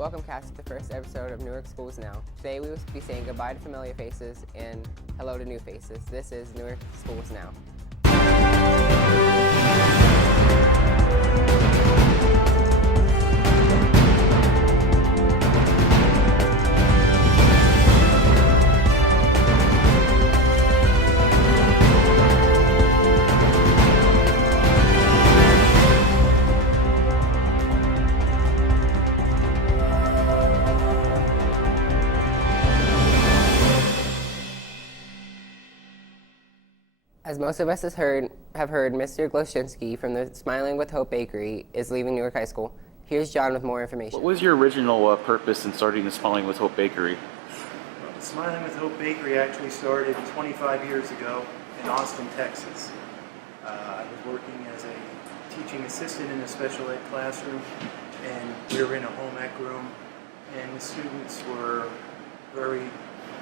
Welcome, cast, to the first episode of Newark Schools Now. Today we will be saying goodbye to familiar faces and hello to new faces. This is Newark Schools Now. As most of us have heard, Mr. Gloshinsky from the Smiling with Hope Bakery is leaving Newark High School. Here's John with more information. What was your original purpose in starting the Smiling with Hope Bakery? Well, the Smiling with Hope Bakery actually started 25 years ago in Austin, Texas. I was working as a teaching assistant in a special ed classroom, and we were in a home ec room, and the students were very,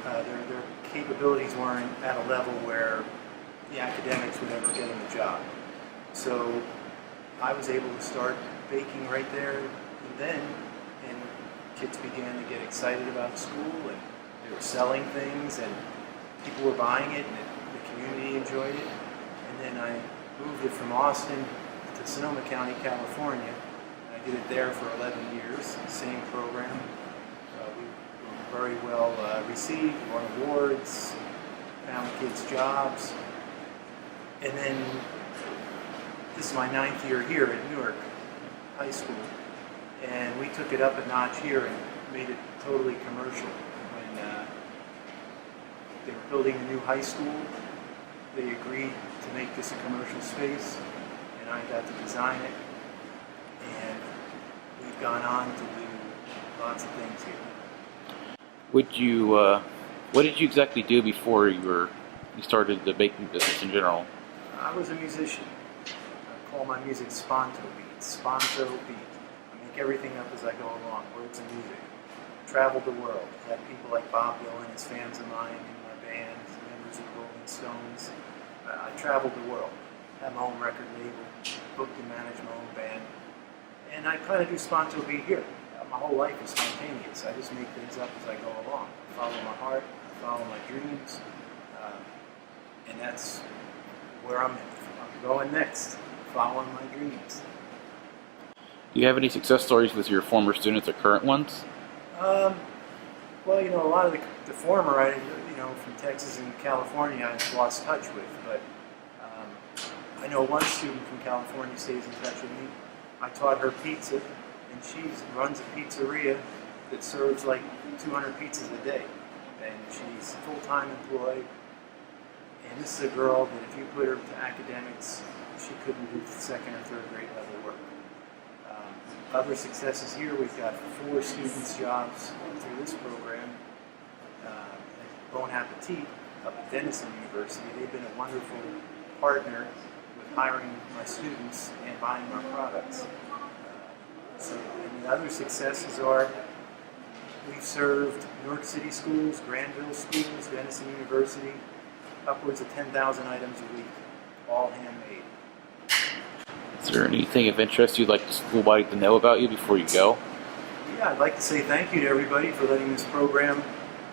their capabilities weren't at a level where the academics would ever get them a job. So I was able to start baking right there and then, and kids began to get excited about school, and they were selling things, and people were buying it, and the community enjoyed it. And then I moved it from Austin to Sonoma County, California. I did it there for 11 years, same program. We were very well received, won awards, found kids jobs. And then, this is my 9th year here at Newark High School, and we took it up a notch here and made it totally commercial. When they were building a new high school, they agreed to make this a commercial space, and I got to design it, and we've gone on to do lots of things here. What did you exactly do before you started the baking business in general? I was a musician. I call my music Sponto Beat. Sponto Beat. I make everything up as I go along, words and music. Traveled the world. Had people like Bob Dylan as fans of mine in my band, members of the Rolling Stones. I traveled the world. Had my own record label, booked and managed my own band. And I kind of do Sponto Beat here. My whole life is spontaneous. I just make things up as I go along. I follow my heart, I follow my dreams, and that's where I'm going next, following my dreams. Do you have any success stories with your former students or current ones? Well, a lot of the former, from Texas and California, I've lost touch with, but I know one student from California stays in touch with me. I taught her pizza, and she runs a pizzeria that serves like 200 pizzas a day, and she's full-time employed. And this is a girl that if you put her to academics, she couldn't do second or third grade level work. Other successes here, we've got 4 students' jobs through this program at Bon Appetit up at Denison University. They've been a wonderful partner with hiring my students and buying our products. And the other successes are we've served Newark City schools, Granville schools, Denison University, upwards of 10,000 items a week, all handmade. Is there anything of interest you'd like the school body to know about you before you go? Yeah, I'd like to say thank you to everybody for letting this program,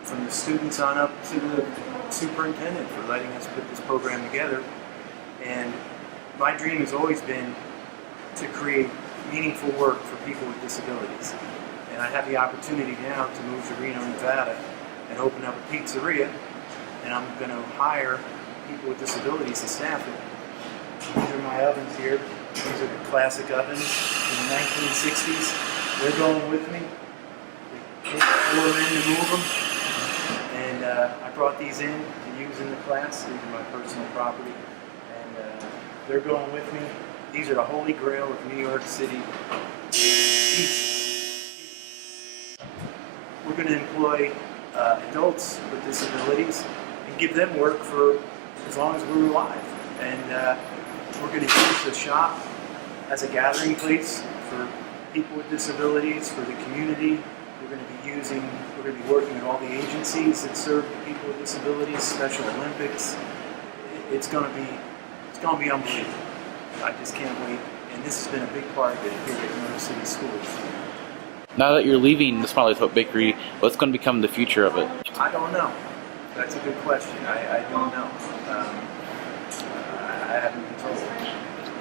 from the students on up to the superintendent, for letting us put this program together. And my dream has always been to create meaningful work for people with disabilities. And I have the opportunity now to move to Reno, Nevada, and open up a pizzeria. And I'm going to hire people with disabilities to staff it. These are my ovens here. These are the classic ovens from the 1960s. They're going with me. They take 4 men to move them. And I brought these in to use in the class. These are my personal property. And they're going with me. These are the holy grail of New York City pizza. We're going to employ adults with disabilities and give them work for as long as we're alive. And we're going to use the shop as a gathering place for people with disabilities, for the community. We're going to be working with all the agencies that serve the people with disabilities, Special Olympics. It's going to be unbelievable. I just can't wait. And this has been a big part of it here at Newark City Schools. Now that you're leaving the Smiley with Hope Bakery, what's going to become the future of it? I don't know. That's a good question. I don't know. I haven't been told.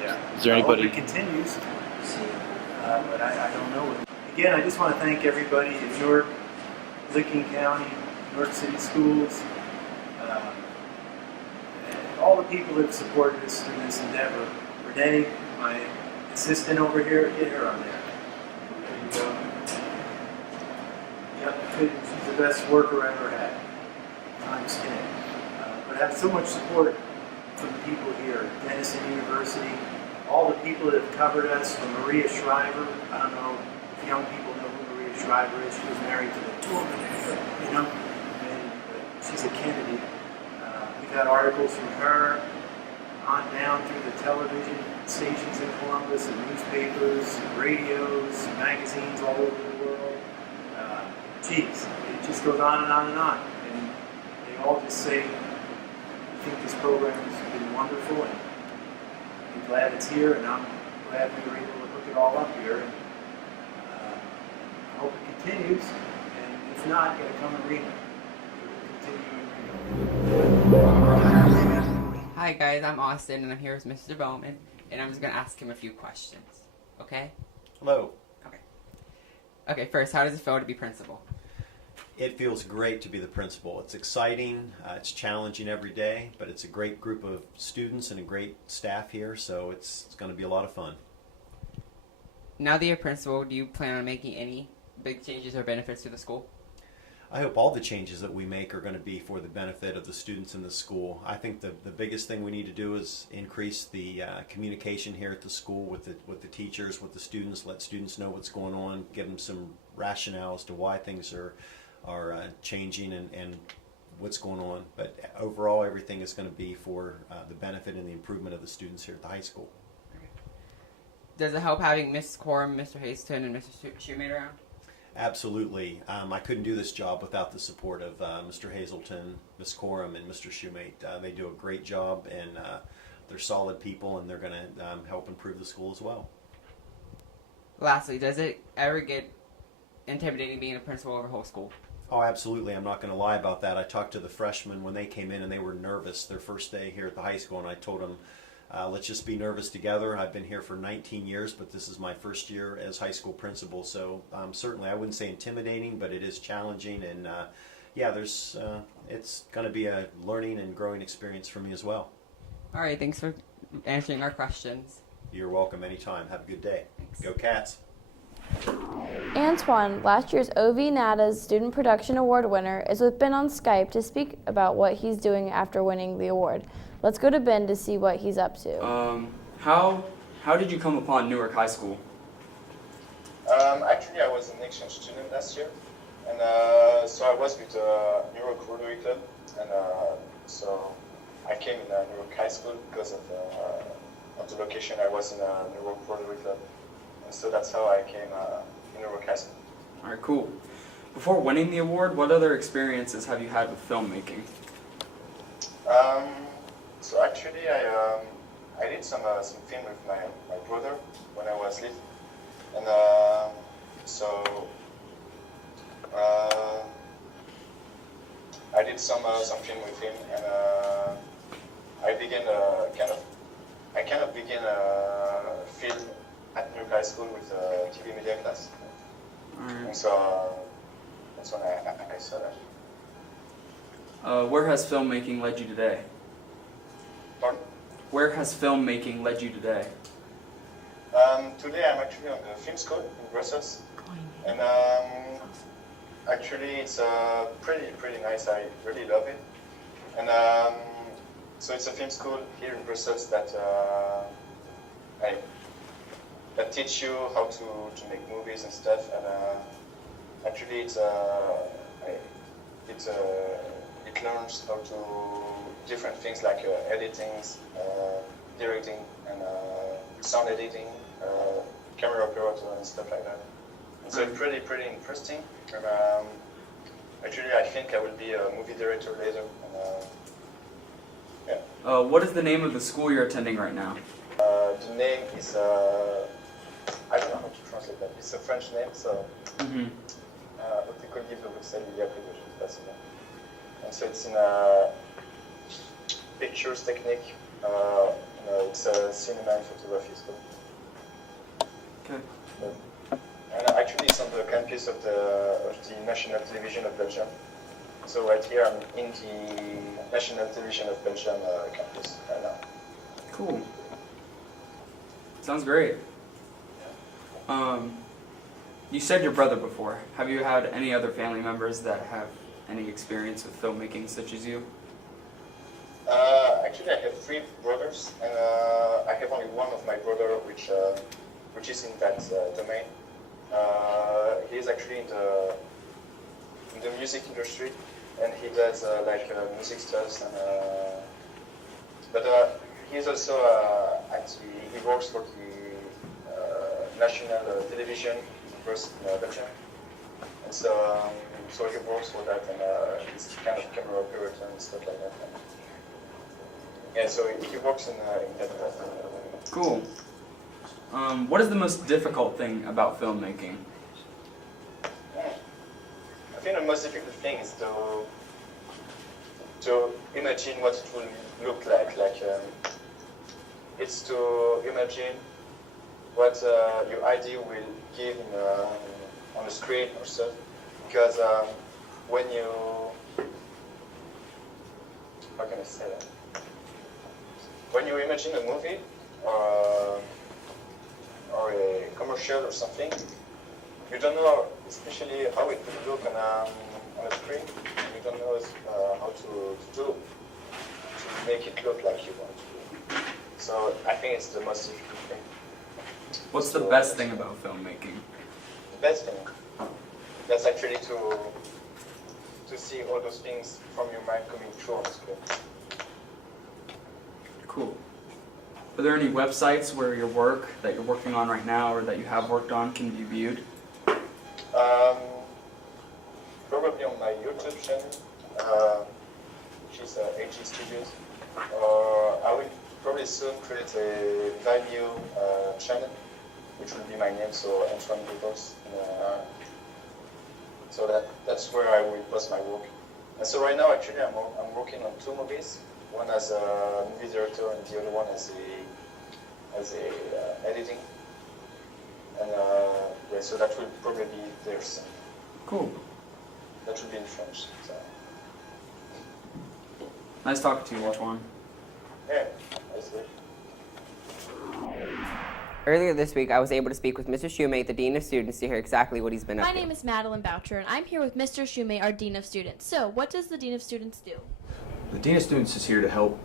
Yeah. Is there I hope anybody? it continues, but I don't know. Again, I just want to thank everybody in Newark, Licking County, Newark City Schools, and all the people that have supported us through this endeavor. Renee, my assistant over here, get her on there. There you go. Yep, she's the best worker I ever had. Times 10. But I have so much support from the people here, Denison University, all the people that have covered us, from Maria Shriver. I don't know if young people know who Maria Shriver is. She was married to the woman, you know, and she's a Kennedy. We've had articles from her on down through the television stations in Columbus, and newspapers, and radios, and magazines all over the world. Geez, it just goes on and on and on. And they all just say, I think this program has been wonderful, and I'm glad it's here, and I'm glad we were able to hook it all up here. And I hope it continues, and if not, going to come and read it. It will continue and read it. Hi guys, I'm Austin, and I'm here with Mr. Bowman, and I'm just going to ask him a few questions. Okay? Hello. Okay, first, how does it feel to be principal? It feels great to be the principal. It's exciting, it's challenging every day, but it's a great group of students and a great staff here, so it's going to be a lot of fun. Now that you're principal, do you plan on making any big changes or benefits to the school? I hope all the changes that we make are going to be for the benefit of the students in the school. I think the biggest thing we need to do is increase the communication here at the school with the teachers, with the students, let students know what's going on, give them some rationale as to why things are changing and what's going on. But overall, everything is going to be for the benefit and the improvement of the students here at the high school. Does it help having Miss Corum, Mr. Hazelton, and Mr. Shumate around? Absolutely. I couldn't do this job without the support of Mr. Hazelton, Ms. Corum, and Mr. Shumate. They do a great job, and they're solid people, and they're going to help improve the school as well. Lastly, does it ever get intimidating being a principal over whole school? Oh, absolutely. I'm not going to lie about that. I talked to the freshmen when they came in, and they were nervous their first day here at the high school, and I told them, let's just be nervous together. I've been here for 19 years, but this is my first year as high school principal, so certainly I wouldn't say intimidating, but it is challenging, and yeah, it's going to be a learning and growing experience for me as well. All right, thanks for answering our questions. You're welcome anytime. Have a good day. Thanks. Go Cats. Antoine, last year's OV NADA's Student Production Award winner, is with Ben on Skype to speak about what he's doing after winning the award. Let's go to Ben to see what he's up to. How did you come upon Newark High School? Actually, I was an exchange student last year, and so I was with Newark Rotary Club, and so I came in Newark High School because of the location. I was in Newark Rotary Club, and so that's how I came in Newark High School. All right, cool. Before winning the award, what other experiences have you had with filmmaking? So actually, I did some film with my brother when I was little, and so I did some film with him, and I kind of began a film at Newark High School with a TV media class. All right. And so that's when I saw that. Where has filmmaking led you today? Pardon? Where has filmmaking led you today? Today I'm actually on the film school in Brussels, and actually it's pretty nice. I really love it, and so it's a film school here in Brussels that teach you how to make movies and stuff, and actually it learns how to different things like editing, directing, and sound editing, camera operator, and stuff like that. And so it's pretty interesting. And actually, I think I will be a movie director later. And, yeah. What is the name of the school you're attending right now? The name is I don't know how to translate that. It's a French name, so Mm-hmm. optical livre Bruxelles, il y a plus de choses facilement. And so it's in a pictures technique. It's a cinema and photography school. Okay. And actually, it's on the campus of the National Television of Belgium. So right here, I'm in the National Television of Belgium campus right now. Cool. Sounds great. You said your brother before. Have you had any other family members that have any experience with filmmaking such as you? Actually, I have 3 brothers, and I have only one of my brother which is in that domain. He is actually in the music industry, and he does music stuff. And but he's also he works for the national television in Belgium, and so he works for that, and he's kind of camera operator and stuff like that. Yeah, so he works in that. Cool. What is the most difficult thing about filmmaking? I think the most difficult thing is to imagine what it will look like. It's to imagine what your idea will give on the screen or so. Because when you, how can I say that? When you imagine a movie or a commercial or something, you don't know especially how it will look on a screen. You don't know how to do to make it look like you want to. So I think it's the most difficult thing. What's the best thing about filmmaking? The best thing, that's actually to see all those things from your mind coming true on screen. Cool. Are there any websites where your work that you're working on right now or that you have worked on can be viewed? Probably on my YouTube channel, which is AG Studios. I will probably soon create a Vimeo channel, which will be my name, so Antoine Groutars. So that's where I will post my work. And so right now, actually, I'm working on 2 movies. One as a movie director, and the other one as a editing. And yeah, so that will probably be there soon. Cool. That will be in French. So. Nice talking to you, Antoine. Yeah, I see. Earlier this week, I was able to speak with Mr. Shumate, the Dean of Students, to hear exactly what he's been up My to. name is Madeline Boucher, and I'm here with Mr. Shumate, our Dean of Students. So, what does the Dean of Students do? The Dean of Students is here to help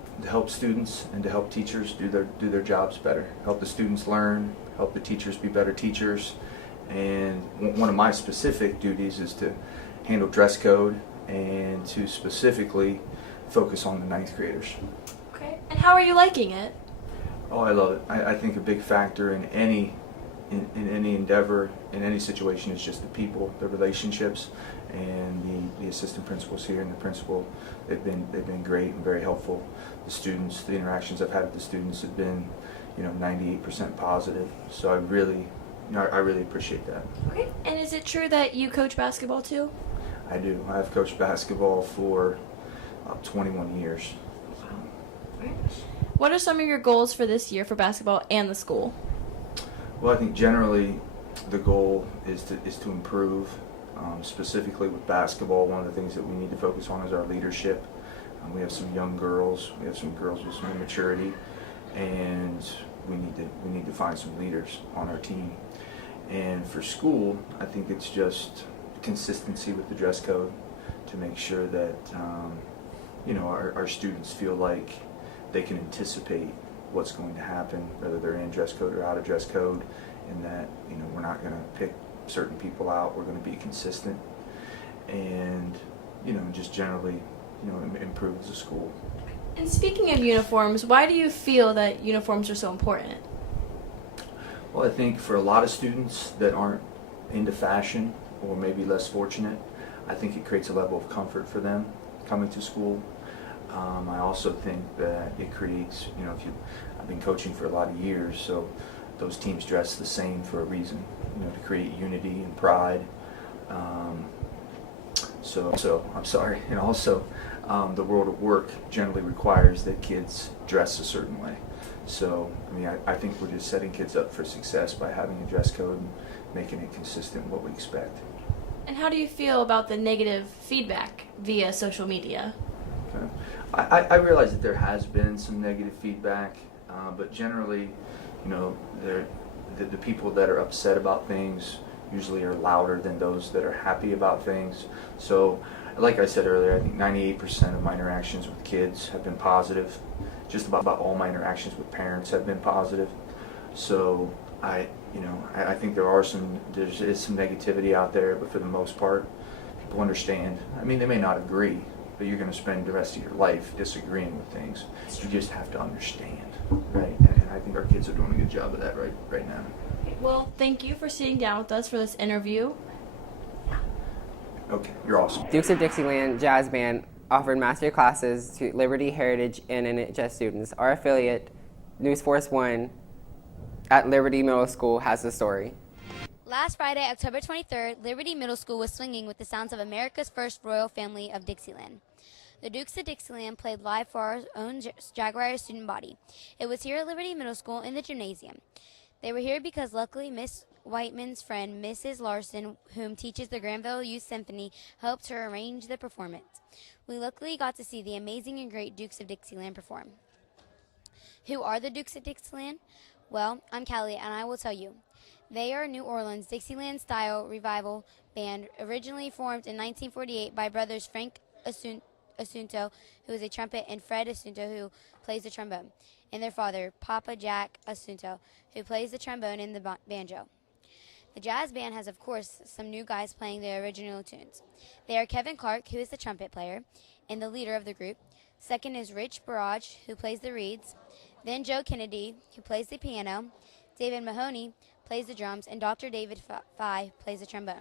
students and to help teachers do their jobs better. Help the students learn, help the teachers be better teachers. And one of my specific duties is to handle dress code and to specifically focus on the 9th graders. Okay. And how are you liking it? Oh, I love it. I think a big factor in any endeavor, in any situation, is just the people, the relationships, and the assistant principals here and the principal. They've been great and very helpful. The students, the interactions I've had with the students have been, 98% positive. So I really appreciate that. Okay. And is it true that you coach basketball too? I do. I've coached basketball for 21 years. What are some of your goals for this year for basketball and the school? Well, I think generally the goal is to improve. Specifically with basketball, one of the things that we need to focus on is our leadership. We have some young girls. We have some girls with some immaturity, and we need to find some leaders on our team. And for school, I think it's just consistency with the dress code to make sure that our students feel like they can anticipate what's going to happen, whether they're in dress code or out of dress code, and that we're not going to pick certain people out. We're going to be consistent, and just generally improve as a school. And speaking of uniforms, why do you feel that uniforms are so important? Well, I think for a lot of students that aren't into fashion or maybe less fortunate, I think it creates a level of comfort for them coming to school. I also think that it creates, I've been coaching for a lot of years, so those teams dress the same for a reason, to create unity and pride. So I'm sorry, and also the world of work generally requires that kids dress a certain way. So I think we're just setting kids up for success by having a dress code and making it consistent with what we expect. And how do you feel about the negative feedback via social media? Okay. I realize that there has been some negative feedback, but generally, the people that are upset about things usually are louder than those that are happy about things. So, like I said earlier, I think 98% of my interactions with kids have been positive. Just about all my interactions with parents have been positive. So I think there's some negativity out there, but for the most part, people understand. They may not agree, but you're going to spend the rest of your life disagreeing with things. You just have to understand, right? And I think our kids are doing a good job of that right now. Well, thank you for sitting down with us for this interview. Okay, you're awesome. Dukes of Dixieland Jazz Band offered master classes to Liberty, Heritage, and NHS students. Our affiliate, News Force 1, at Liberty Middle School has the story. Last Friday, October 23rd, Liberty Middle School was swinging with the sounds of America's first royal family of Dixieland. The Dukes of Dixieland played live for our own Jaguar student body. It was here at Liberty Middle School in the gymnasium. They were here because luckily Miss Whiteman's friend, Mrs. Larson, whom teaches the Granville Youth Symphony, helped her arrange the performance. We luckily got to see the amazing and great Dukes of Dixieland perform. Who are the Dukes of Dixieland? Well, I'm Callie, and I will tell you. They are a New Orleans Dixieland-style revival band originally formed in 1948 by brothers Frank Assunto, who is a trumpet, and Fred Assunto, who plays the trombone, and their father, Papa Jack Assunto, who plays the trombone and the banjo. The jazz band has, of course, some new guys playing the original tunes. They are Kevin Clark, who is the trumpet player and the leader of the group. Second is Rich Barrage, who plays the reeds. Then Joe Kennedy, who plays the piano. David Mahoney plays the drums, and Dr. David Fye plays the trombone.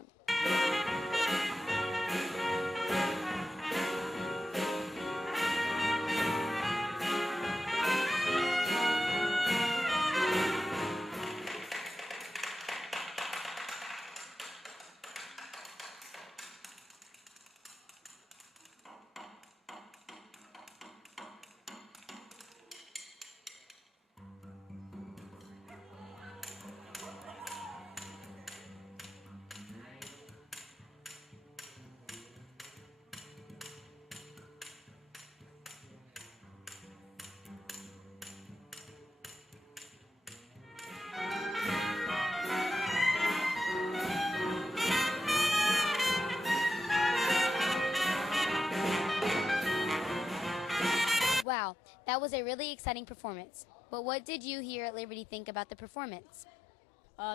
Wow, that was a really exciting performance. But what did you here at Liberty think about the performance?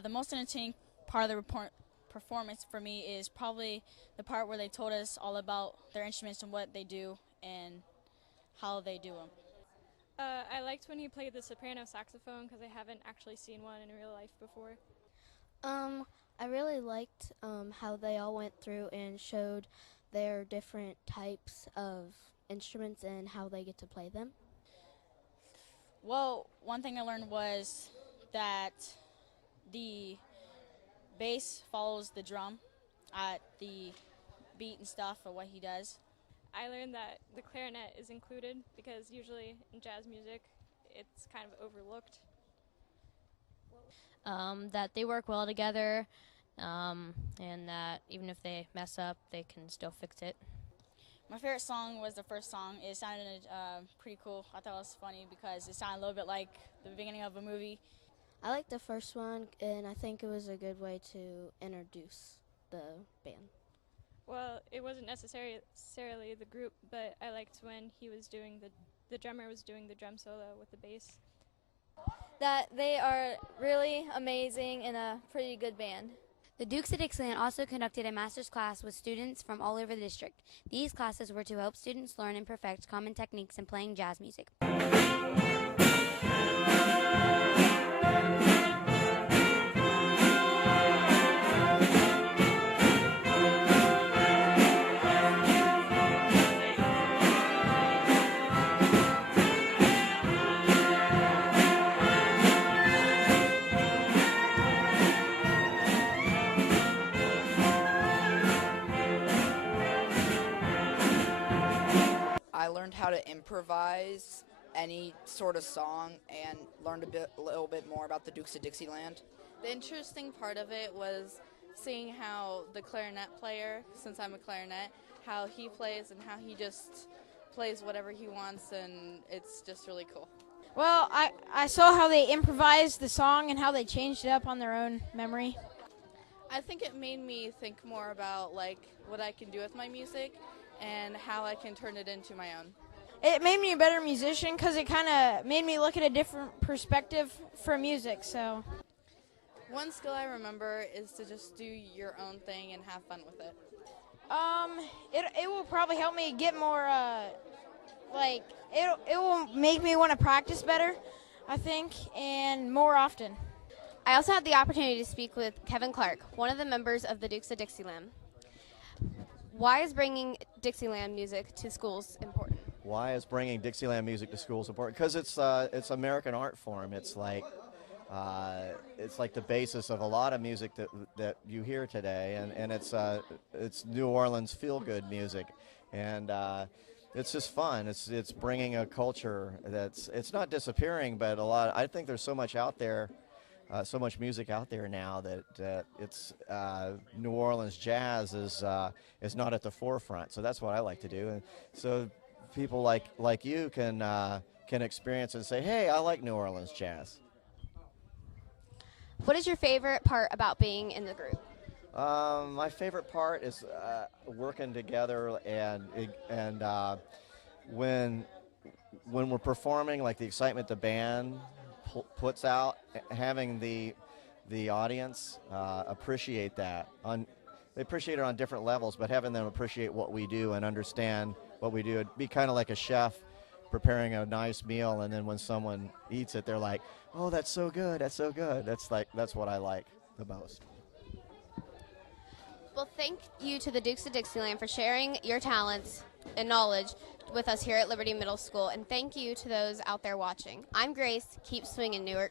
The most entertaining part of the performance for me is probably the part where they told us all about their instruments and what they do and how they do them. I liked when he played the soprano saxophone because I haven't actually seen one in real life before. I really liked how they all went through and showed their different types of instruments and how they get to play them. Well, one thing I learned was that the bass follows the drum at the beat and stuff for what he does. I learned that the clarinet is included because usually in jazz music it's kind of overlooked. That they work well together, and that even if they mess up, they can still fix it. My favorite song was the first song. It sounded pretty cool. I thought it was funny because it sounded a little bit like the beginning of a movie. I liked the first one, and I think it was a good way to introduce the band. Well, it wasn't necessarily the group, but I liked when he was doing the drummer was doing the drum solo with the bass. That they are really amazing and a pretty good band. The Dukes of Dixieland also conducted a master's class with students from all over the district. These classes were to help students learn and perfect common techniques in playing jazz music. how to improvise any sort of song and learned a little bit more about the Dukes of Dixieland. The interesting part of it was seeing how the clarinet player, since I'm a clarinet, how he plays and how he just plays whatever he wants, and it's just really cool. Well, I saw how they improvised the song and how they changed it up on their own memory. I think it made me think more about like what I can do with my music and how I can turn it into my own. It made me a better musician because it kind of made me look at a different perspective for music. So, one skill I remember is to just do your own thing and have fun with it. It will probably help me get more it will make me want to practice better, I think, and more often. I also had the opportunity to speak with Kevin Clark, one of the members of the Dukes of Dixieland. Why is bringing Dixieland music to schools important? Why is bringing Dixieland music to schools important? Because it's American art form. It's like the basis of a lot of music that you hear today, and it's New Orleans feel-good music, and it's just fun. It's bringing a culture it's not disappearing, but I think there's so much out there. So much music out there now that it's New Orleans jazz is not at the forefront. So that's what I like to do, and so people like you can experience and say, hey, I like New Orleans jazz. What is your favorite part about being in the group? My favorite part is working together and when we're performing, like the excitement the band puts out, having the audience appreciate that. They appreciate it on different levels, but having them appreciate what we do and understand what we do. It'd be kind of like a chef preparing a nice meal, and then when someone eats it, they're like, "Oh, that's so good! That's so good!" That's what I like the most. Well, thank you to the Dukes of Dixieland for sharing your talents and knowledge with us here at Liberty Middle School, and thank you to those out there watching. I'm Grace. Keep swinging, Newark.